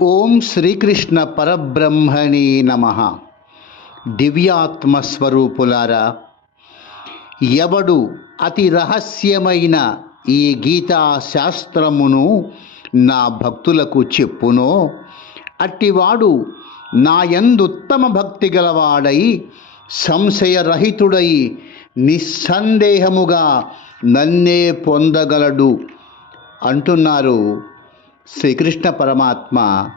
ఓం శ్రీకృష్ణ పరబ్రహ్మణి నమ. దివ్యాత్మ స్వరూపులారా ఎవడు అతి రహస్యమైన ఈ గీతా శాస్త్రమును నా భక్తులకు చెప్పునో అట్టివాడు నాయందుత్తమ భక్తి గలవాడై సంశయరహితుడై నిస్సందేహముగా నన్నే పొందగలడు. అంటున్నారు శ్రీకృష్ణ పరమాత్మ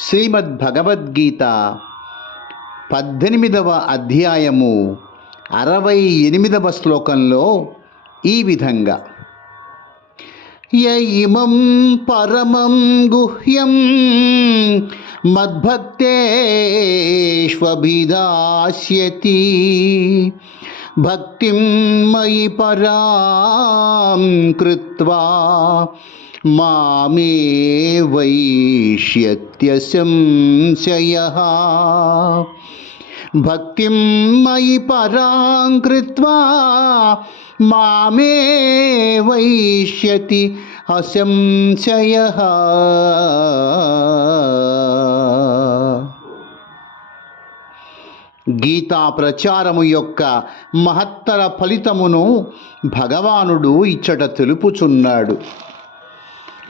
శ్రీమద్ భగవద్గీత పద్దెనిమిదవ అధ్యాయము అరవై ఎనిమిదవ శ్లోకంలో ఈ విధంగా. య ఇమం పరమం గుహ్యం మద్భక్తేష్వభిదాస్యతి. భక్తిం మయి పరాం కృత్వా మామే వైష్యత్యశంశయ భక్తిం మయి పరాం కృత్వా మామే వైష్యతి అసంశయ గీతా ప్రచారము యొక్క మహత్తర ఫలితమును భగవానుడు ఇచ్చట తెలుపుచున్నాడు.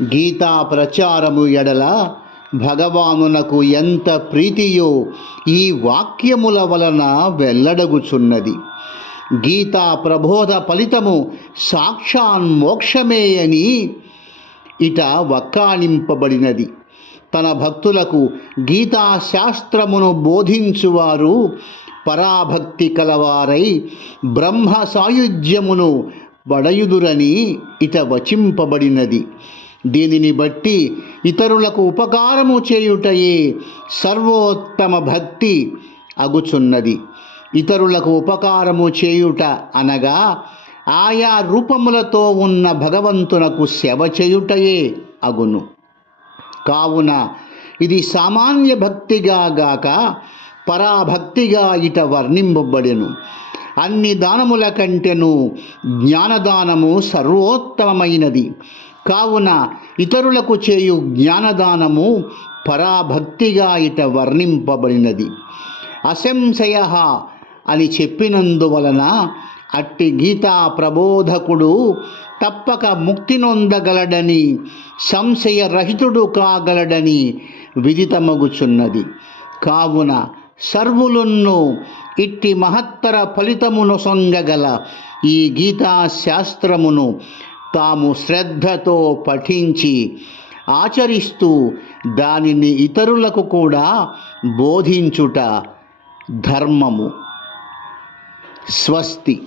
గీతా ప్రచారము ఎడల భగవానునకు ఎంత ప్రీతియో ఈ వాక్యముల వలన వెల్లడగుచున్నది. గీతా ప్రబోధ ఫలితము సాక్షాన్ మోక్షమే అని ఇట వక్కాణింపబడినది. తన భక్తులకు గీతా శాస్త్రమును బోధించువారు పరాభక్తి కలవారై బ్రహ్మ సాయుధ్యమును వడయుదురని ఇట వచింపబడినది. దీనిని బట్టి ఇతరులకు ఉపకారము చేయుటయే సర్వోత్తమ భక్తి అగుచున్నది. ఇతరులకు ఉపకారము చేయుట అనగా ఆయా రూపములతో ఉన్న భగవంతునకు సేవ చేయుటయే అగును. కావున ఇది సామాన్య భక్తిగా గాక పరాభక్తిగా ఇట వర్ణింపబడెను. అన్ని దానముల కంటెను జ్ఞానదానము సర్వోత్తమమైనది. కావున ఇతరులకు చేయు జ్ఞానదానము పరాభక్తిగా ఇట వర్ణింపబడినది. అసంశయ అని చెప్పినందువలన అట్టి గీతా ప్రబోధకుడు తప్పక ముక్తి నొందగలడని సంశయరహితుడు కాగలడని విదితమగుచున్నది. కావున సర్వులున్ను ఇట్టి మహత్తర ఫలితమును సొంగగల ఈ గీతా శాస్త్రమును తాము శ్రద్ధతో పఠించి ఆచరిస్తూ దానిని ఇతరులకు కూడా బోధించుట ధర్మము. స్వస్తి.